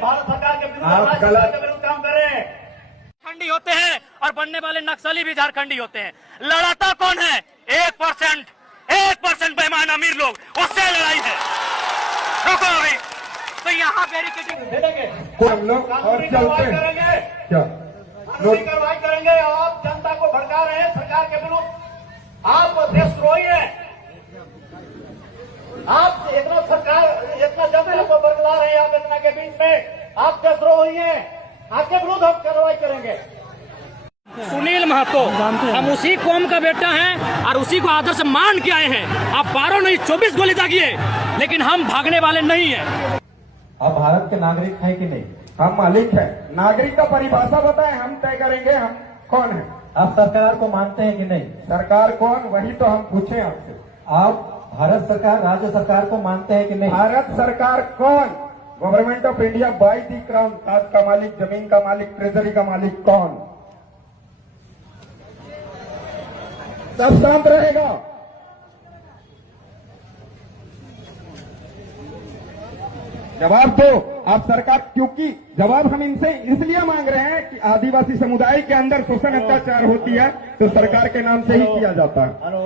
भारत सरकार के विरुद्ध काम कर रहे हैं। झारखंडी होते हैं और बनने वाले नक्सली भी झारखंडी होते हैं। लड़ाता कौन है? 1% बेईमान अमीर लोग, उससे लड़ाई है। रुको अभी तो यहाँ बैरिकेडिंग दे देंगे, हम लोग और चलते हैं क्या कानूनी कार्रवाई करेंगे। आप जनता को भड़का रहे हैं सरकार के विरुद्ध, आप देशद्रोही हैं। आप इतना जनता को बरगला रहे हैं, आप इतना के बीच में आप देशद्रोही हैं। आपके विरुद्ध हम कार्रवाई करेंगे। सुनील महतो, हम उसी कौम का बेटा हैं और उसी को आदर से मान के आए हैं। आप 12 नहीं 24 गोली दागिए, लेकिन हम भागने वाले नहीं हैं। आप भारत के नागरिक हैं कि नहीं? हम मालिक हैं। नागरिक का परिभाषा बताएं, हम तय करेंगे हम कौन है। आप सरकार को मानते हैं कि नहीं? सरकार कौन, वही तो हम पूछे आपसे। आप भारत सरकार, राज्य सरकार को मानते हैं कि नहीं? भारत सरकार कौन? Government of India by the crown, ताज का मालिक, जमीन का मालिक, ट्रेजरी का मालिक कौन? सब शांत रहेगा। जवाब दो आप सरकार, क्योंकि जवाब हम इनसे इसलिए मांग रहे हैं कि आदिवासी समुदाय के अंदर शोषण अत्याचार होती है तो सरकार के नाम से ही किया जाता है। हेलो,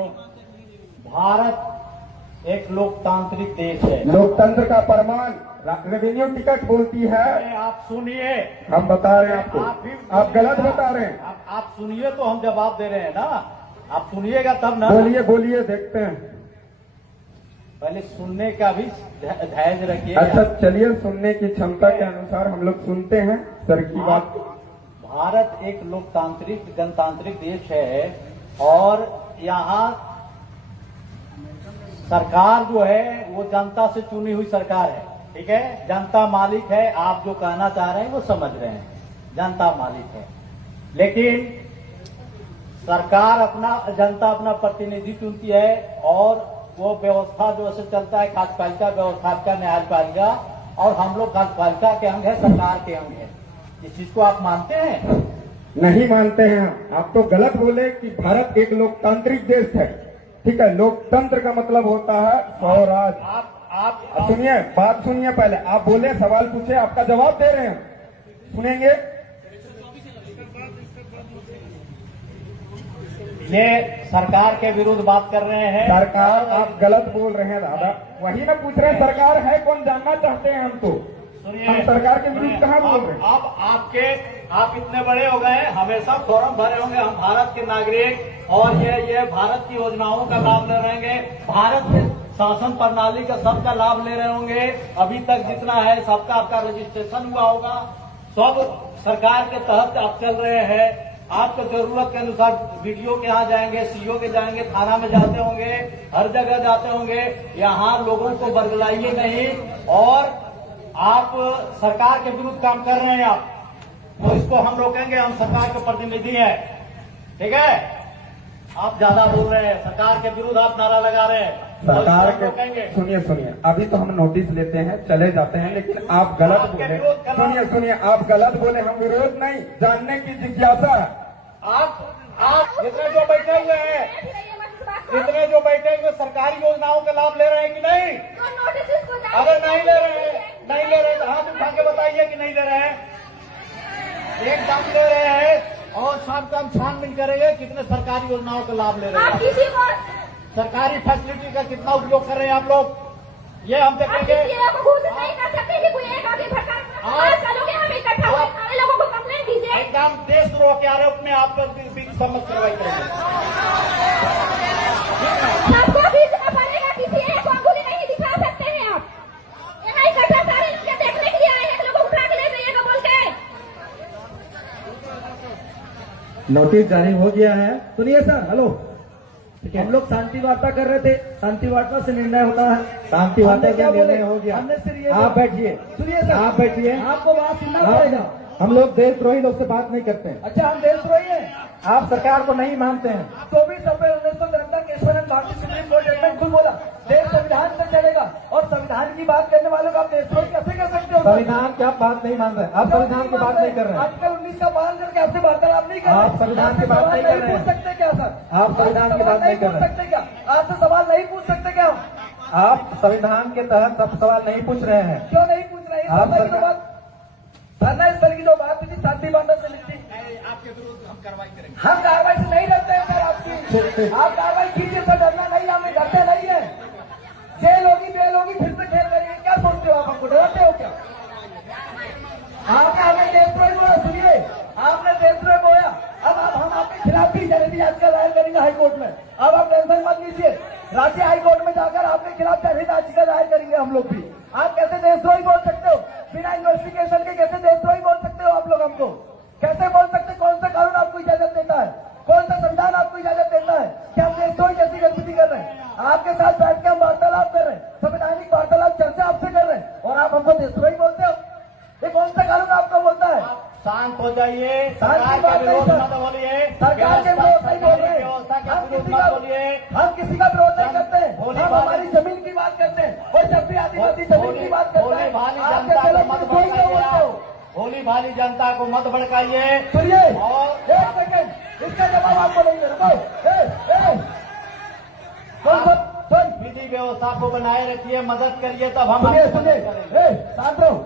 भारत एक लोकतांत्रिक देश है। लोकतंत्र का प्रमाण रेवेन्यू टिकट बोलती है। आप सुनिए, हम बता रहे हैं आपको, आप गलत बता रहे हैं। आप सुनिए तो हम जवाब दे रहे हैं ना। आप सुनिएगा तब ना। बोलिए बोलिए, देखते हैं। पहले सुनने का भी धैर्य रखिए। अच्छा चलिए, सुनने की क्षमता के अनुसार हम लोग सुनते हैं सर की बात। भारत एक लोकतांत्रिक गणतांत्रिक देश है और यहाँ सरकार जो है वो जनता से चुनी हुई सरकार है। ठीक है, जनता मालिक है। आप जो कहना चाह रहे हैं वो समझ रहे हैं, जनता मालिक है। लेकिन सरकार जनता अपना प्रतिनिधि चुनती है और वो व्यवस्था जो ऐसे चलता है, कार्यपालिका व्यवस्था, न्यायपालिका, और हम लोग कार्यपालिका के अंग है, सरकार के अंग है। इस चीज को आप मानते हैं? नहीं मानते हैं। आप तो गलत बोले कि भारत एक लोकतांत्रिक देश है। ठीक है, लोकतंत्र का मतलब होता है स्वराज। आप सुनिए, बात सुनिए। पहले आप बोले, सवाल पूछे, आपका जवाब दे रहे हैं, सुनेंगे। ये सरकार के विरुद्ध बात कर रहे हैं। सरकार, आप गलत बोल रहे हैं दादा। वही ना पूछ रहे हैं, सरकार है कौन, जानना चाहते हैं हम तो। सुनिए, हम सरकार के विरुद्ध कहाँ बोल रहे हैं? आप इतने बड़े हो गए, हमेशा फॉर्म भरे होंगे, हम भारत के नागरिक और ये भारत की योजनाओं का लाभ ले रहे होंगे, भारत के शासन प्रणाली का सबका लाभ ले रहे होंगे। अभी तक जितना है सबका आपका रजिस्ट्रेशन हुआ होगा, सब सरकार के तहत आप चल रहे हैं। आपको जरूरत के अनुसार वीडियो के यहाँ जाएंगे, सीओ के जाएंगे, थाना में जाते होंगे, हर जगह जाते होंगे। यहाँ लोगों को बरगलाइए नहीं। और आप सरकार के विरुद्ध काम कर रहे हैं आप, तो इसको हम रोकेंगे। हम सरकार के प्रतिनिधि हैं, ठीक है। आप ज्यादा बोल रहे हैं, सरकार के विरुद्ध आप नारा लगा रहे हैं, सरकार के। सुनिए, अभी तो हम नोटिस लेते हैं, चले जाते हैं, लेकिन आप गलत बोले। सुनिए, आप गलत बोले। हम विरोध नहीं, जानने की जिज्ञासा है। आप जितने जो बैठे हुए हैं, सरकारी योजनाओं का लाभ ले रहे हैं कि नहीं? अगर नहीं ले रहे हैं तो हाथ उठा के बताइए कि नहीं ले रहे हैं। एकदम ले रहे हैं और सब काम छानबीन करेंगे कितने सरकारी योजनाओं का लाभ ले रहे हैं, सरकारी फैसिलिटी का कितना उपयोग कर रहे हैं आप लोग, ये हम देखेंगे। एकदम देशद्रोह के आरोप में आप समझ कार्रवाई करेंगे। नोटिस जारी हो गया है। सुनिए सर, हेलो, हम लोग शांति वार्ता कर रहे थे, शांति वार्ता से निर्णय होता है। शांति वार्ता का निर्णय हो गया। हमने सिर्फ आप बैठिए, सुनिए सर, आप बैठिए, आपको बात सुनना पड़ेगा। हम लोग देशद्रोही लोग से बात नहीं करते हैं। अच्छा, हम देशद्रोही हैं? आप सरकार को नहीं मानते हैं? 24 अप्रैल 1993 केशवानंद भारतीय सुप्रीम कोर्ट जजमेंट खुद बोला, देश संविधान से चलेगा, और संविधान की बात करने वालों को आप देशद्रोही कैसे कर सकते हो? संविधान की आप बात नहीं मान रहे, आप संविधान की बात नहीं कर रहे हैं। आर्टिकल 19 का पालन करके आपसे वार्तालाप नहीं कर रहे, आप संविधान की बात नहीं कर रहे हैं। पूछ सकते क्या सर? आप संविधान की बात नहीं कर सकते क्या? आपसे सवाल नहीं पूछ सकते क्या? आप संविधान के तहत सवाल नहीं पूछ रहे हैं। क्यों नहीं पूछ रहे हैं? धरना स्थल की जो बात थी शांति वार्ता से मिलती, आपके विरुद्ध हम कार्रवाई करेंगे। हम कार्रवाई से नहीं डरते हैं सर आपकी, आप कार्रवाई कीजिए सर, डरना नहीं, हमें डरते नहीं है। जेल होगी बेल होगी फिर से खेल करेंगे, क्या सोचते हो आप, हमको डरते हो क्या? आपने हमें देशद्रोही बोला, सुनिए आपने देशद्रोही बोला, अब हम आपके खिलाफ भी जनहित याचिका दायर करेंगे हाईकोर्ट में। अब आप टेंशन मत लीजिए, राज्य हाईकोर्ट में जाकर आपके खिलाफ जनहित याचिका दायर करेंगे हम लोग भी। आप कैसे देशद्रोही बोल सकते हो, बिना इन्वेस्टिगेशन के कैसे देशद्रोही बोल सकते हो आप लोग हमको? कैसे बोल सकते, कौन सा कानून आपको इजाजत देता है, कौन सा संविधान आपको इजाजत देता है कि हम देशद्रोही जैसी गतिविधि कर रहे हैं? आपके साथ बैठ के हम वार्तालाप कर रहे हैं, संवैधानिक वार्तालाप चर्चा आपसे कर रहे हैं और आप हमको देशद्रोही बोलते हो? ये कौन सा कानून आपको बोलता है? शांत हो जाइए, सरकार के विरोध मत बोलिए, सरकार के विरोध नहीं बोल रहे, व्यवस्था के हम विरोध किसी मत बोलिए। का विरोध नहीं करते हैं, भोली हम भाली- हमारी जमीन की बात करते हैं और जब भी आदिवासी जमीन की बात करते भोली हैं भाली आप जनता कैसे को लोग मत देशद्रोही क्यों बोलते हो? भड़काइए, भोली भाली जनता को मत भड़काइए। सुनिए और एक सेकंड, इसका जवाब आपको नहीं देना। विधि व्यवस्था को बनाए रखिए, मदद करिए, तब हम सुनिए आपकी सुनिए, मदद करेंगे। शांत रहो।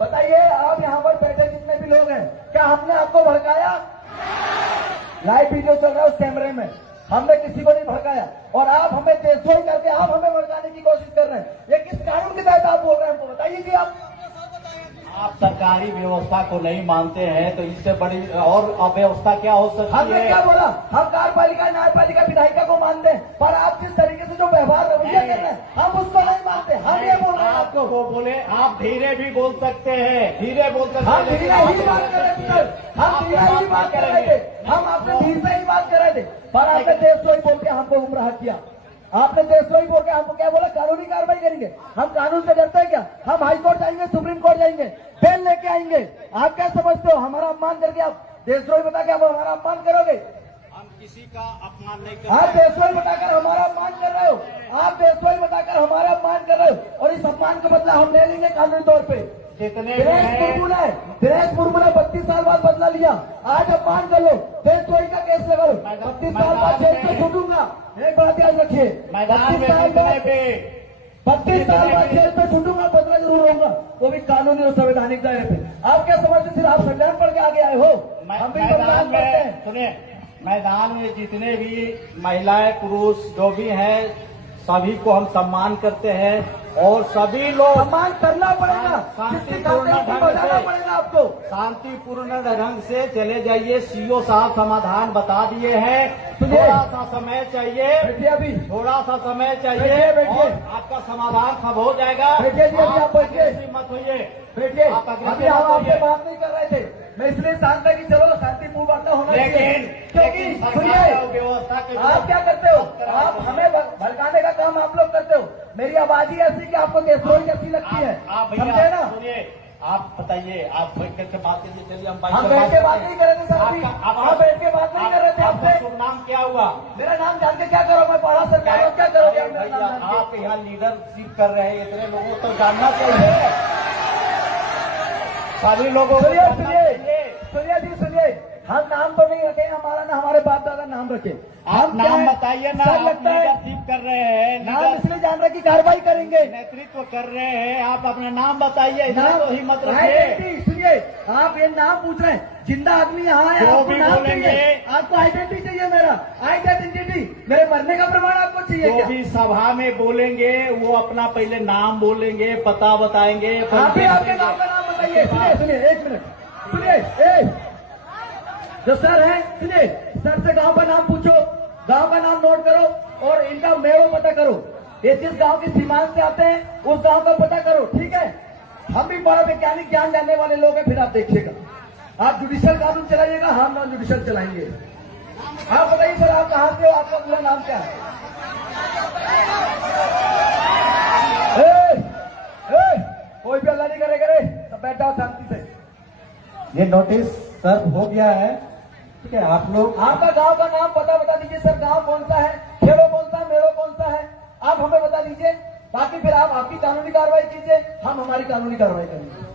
बताइए आप यहाँ पर बैठे जितने भी लोग हैं, क्या हमने आपको भड़काया? लाइव वीडियो चल रहा है उस कैमरे में, हमने किसी को नहीं भड़काया और आप हमें देशद्रोही करके आप हमें भड़काने की कोशिश कर रहे हैं। ये किस कानून के तहत आप बोल रहे हैं, हमको बताइए कि आप सरकारी व्यवस्था को नहीं मानते हैं तो इससे बड़ी और अव्यवस्था क्या हो सकती हमने है? क्या बोला? हम कार्यपालिका न्यायपालिका विधायिका को मानते हैं, पर आप जिस तरीके से जो व्यवहार रवैया कर रहे हैं हम उसको नहीं मानते। हम ये बोल रहे हैं आपको, वो बोले आप धीरे भी बोल सकते हैं, धीरे बोल सकते हम हैं, धीरे ही बात कर रहे थे सर, हम धीरे ही बात कर रहे थे, हम आपसे धीरे से ही बात कर रहे थे, पर आपने देशद्रोही बोल के हमको गुमराह किया। आपने देशद्रोही बोल के हमको क्या बोला? कानूनी कार्रवाई करेंगे। हम कानून से डरते हैं क्या? हम हाई कोर्ट जाएंगे, सुप्रीम कोर्ट जाएंगे, बेल लेके आएंगे। आप क्या समझते हो हमारा अपमान करके आप देशद्रोही बता के आप हमारा अपमान करोगे? हम किसी का अपमान नहीं आप करते। देशद्रोही बताकर हमारा अपमान कर रहे हो, आप देशद्रोही बताकर हमारा अपमान कर रहे हो और इस अपमान का बदला हम ले लेंगे कानूनी तौर पे। जितने भी दिनेश हैं, मुर्मू ने 32 साल बाद बदला लिया, आज अपमान कर लो, देशद्रोही का केस लगा लो, 32 साल बाद जेल से छूटूंगा। एक बात याद रखिए, मैदान 32 में साल जितने बाद भी 32 साल बाद जेल पे छूटूंगा, बदला जरूर होगा, वो भी कानूनी और संवैधानिक दायरे पे। आप क्या समझते, सिर्फ आप संविधान पढ़ के आगे आए हो? हम भी मैदान संविधान पढ़ते में हैं। सुनिए, मैदान में जितने भी महिलाएं पुरुष जो भी हैं सभी को हम सम्मान करते हैं और सभी लोग सम्मान करना पड़ेगा, जिसके खाते उसको बजाना पड़ेगा आपको। शांतिपूर्ण ढंग से चले जाइए। सीओ साहब समाधान बता दिए हैं, सुनिए। थोड़ा सा समय चाहिए, बैठिए अभी, थोड़ा सा समय चाहिए बैठिए। और आपका समाधान सब हो जाएगा। बैठिए जी, अभी आप बैठिए। अग्रेसिव मत होइए, बैठिए। आप अग्रेसिव अभी हम मत आपसे होइए। बात नहीं कर रहे थे, मैं इसलिए शांत था कि चलो शांतिपूर्ण वार्ता होना चाहिए। लेकिन क्योंकि सरकार सुनिए, और व्यवस्था के आप क्या करते हो? आप हमें भड़काने का काम आप लोग करते हो। मेरी आवाज ही ऐसी कि आपको देशद्रोही कैसी लगती है, आप समझे भैया ना? सुनिए, आप बताइए, आप बैठ करके बात कीजिए। चलिए हम हम बैठ के बात नहीं कर रहे थे सर, अभी आप बैठ के बात नहीं कर रहे थे आपका आपसे। शुभ नाम क्या हुआ? मेरा नाम जान के क्या करो, मैं पढ़ा सरकार हो, क्या करोगे आप मेरा भैया, नाम जान के? आप यहाँ लीडरशिप कर रहे हैं, इतने लोगों को तो जानना चाहिए, सभी लोगों को सुनिए जानना सुनिए चाहिए। सुनिए जी सुनिए, हम नाम तो नहीं रखे, हमारा ना हमारे बाप दादा नाम रखे। आप हम क्या नाम है? बताइए ना, सर आप लगता है लीडरशिप कर रहे हैं, नाम इसलिए जान रहे कि कार्रवाई करेंगे। नेतृत्व कर रहे हैं, आप अपना नाम बताइए, इतना नाम तो हिम्मत रखिए। आइडेंटिटी सुनिए, आप ये नाम पूछ रहे हैं, जिंदा आदमी यहाँ है, जो आपको भी नाम बोलेंगे। चाहिए, आपको आइडेंटिटी चाहिए, मेरा आइडेंटिटी, मेरे मरने का प्रमाण आपको चाहिए जो क्या? भी सभा में बोलेंगे वो अपना पहले नाम बोलेंगे, पता बताएंगे। आप भी आपके गांव का नाम बताइए। सुनिए सुनिए, एक मिनट सुनिए, जो सर है सुनिए, सर से गांव का नाम पूछो, गांव का नाम नोट करो और इनका मेवा पता करो। ये जिस गांव की सीमांत से आते हैं उस गांव का पता करो, ठीक है? हम भी बड़ा वैज्ञानिक ज्ञान जानने वाले लोग हैं, फिर आप देखिएगा। आप जुडिशियल कानून चलाइएगा, हम नॉन जुडिशियल चलाएंगे। आप बताइए सर, आप कहाँ से हो, आपका पूरा नाम क्या है? कोई भी अल्लाह नहीं करे, सब बैठ जाओ शांति से। ये नोटिस सर्व हो गया है, ठीक है? आप लोग आपका गांव का नाम पता बता दीजिए सर, गांव कौन सा है, खेड़ो कौन सा है, मेड़ो कौन सा है, आप हमें बता दीजिए। बाकी फिर आप आपकी कानूनी कार्रवाई कीजिए, हम हमारी कानूनी कार्रवाई करेंगे।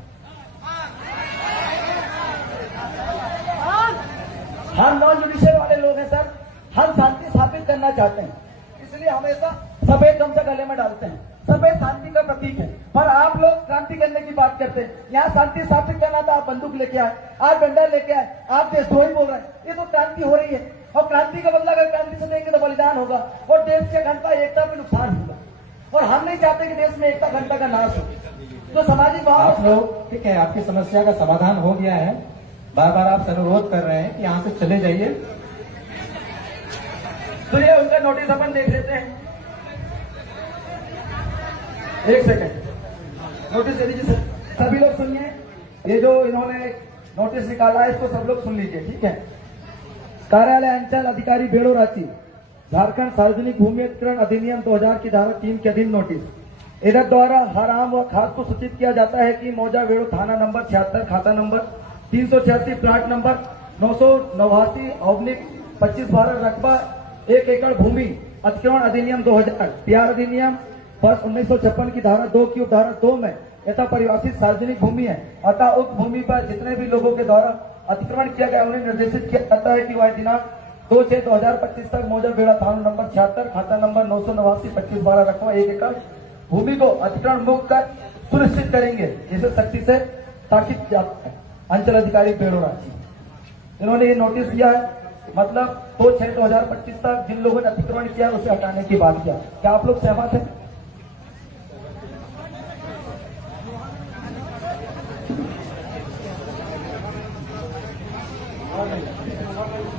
हम नॉन जुडिशियल वाले लोग हैं सर, हम शांति स्थापित करना चाहते हैं, इसलिए हमेशा सफेद गमछा गले में डालते हैं, सफेद शांति का प्रतीक है। पर आप लोग क्रांति करने की बात करते हैं। यहाँ शांति स्थापित करना था, आप बंदूक लेके आए, आप डंडा लेके आए, आप देशद्रोही बोल रहे हैं। ये तो क्रांति हो रही है, और क्रांति का बदला अगर क्रांति से देंगे तो बलिदान होगा और देश के अखंडता एकता पे नुकसान होगा। और हम नहीं चाहते कि देश में एकता अखंडता का नाश हो। तो सामाजिक भाव आप लोग ठीक है, आपकी समस्या का समाधान हो गया है। बार बार आप अनुरोध कर रहे हैं कि यहाँ से चले जाइए। तो ये उनका नोटिस अपन देख लेते हैं। एक सेकंड, नोटिस दे दीजिए सर। सभी लोग सुनिए, ये जो इन्होंने नोटिस निकाला है इसको सब लोग सुन लीजिए, ठीक है। कार्यालय अंचल अधिकारी बेड़ो रांची, झारखंड सार्वजनिक भूमि अधिग्रहण अधिनियम 2000 की धारा 3 के अधीन नोटिस। इधर द्वारा हर आम व खास को सूचित किया जाता है कि मौजा बेड़ो थाना नंबर 76, खाता नंबर 386, प्लाट नंबर 989/25/12, रकबा 1 एकड़ भूमि अधिग्रहण अधिनियम 2000, बिहार अधिनियम वर्ष 1956 की धारा 2 की उपधारा 2 में यथा परिभाषित सार्वजनिक भूमि है। अतः उक्त भूमि पर जितने भी लोगों के द्वारा अतिक्रमण किया गया उन्हें निर्देशित किया जाता है कि वह दिनांक 2/6/2025 तक मौजा बेड़ा थाना नंबर 76, खाता नंबर 989/25/12, रकबा 1 एकड़ भूमि को अतिक्रमण मुक्त कर सुनिश्चित करेंगे। इसे सख्ती से ताकीद जाता है। अंचल अधिकारी बेड़ो रांची, इन्होंने ये नोटिस दिया है, मतलब 2/6/2025 तक जिन लोगों ने अतिक्रमण किया उसे हटाने की बात किया। क्या आप लोग सहमत हैं?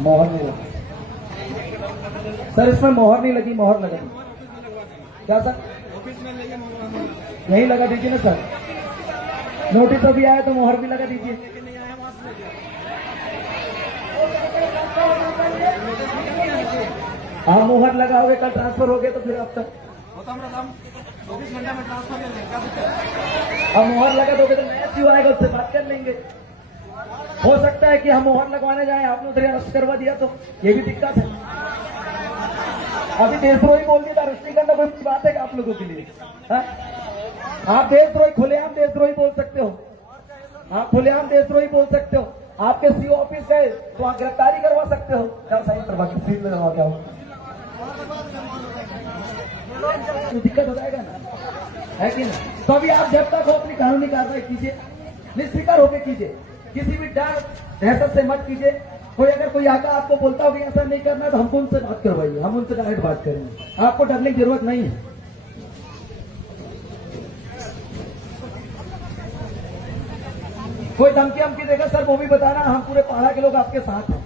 मोहर नहीं लगी सर, इसमें मोहर नहीं लगी, मोहर लगा क्या सर? यही लगा दीजिए ना सर। नोटिस अभी आया तो मोहर भी लगा दीजिए। हाँ, मोहर लगाओगे, कल ट्रांसफर हो गए तो फिर अब तक अब मोहर लगा दोगे तो नया क्यों आएगा, उससे बात कर लेंगे। हो सकता है कि हम मोहर लगवाने जाएं, आपने उधर अरेस्ट करवा दिया तो ये भी दिक्कत है। अभी देशद्रोही बोल दिया, अरेस्ट नहीं करना कोई बात है कि आप लोगों के लिए? आप देशद्रोही, खुलेआम देशद्रोही बोल सकते हो, आप खुलेआम देशद्रोही बोल सकते हो। आपके सीओ ऑफिस गए तो आप गिरफ्तारी करवा सकते हो। क्या साइन करवा के सीट में लगा क्या हो, दिक्कत हो जाएगा ना, है कि नहीं? तो अभी आप जब तक हो अपनी कानूनी कार्रवाई कीजिए, निष्फिक्र होकर कीजिए, किसी भी डर दहशत से मत कीजिए। कोई अगर कोई आकर आपको बोलता हो कि ऐसा नहीं करना तो हमको उनसे बात करवाइए, हम उनसे डायरेक्ट बात करेंगे, आपको डरने की जरूरत नहीं है। कोई धमकी हमकी देगा सर वो भी बताना, हम पूरे 12 के लोग आपके साथ हैं।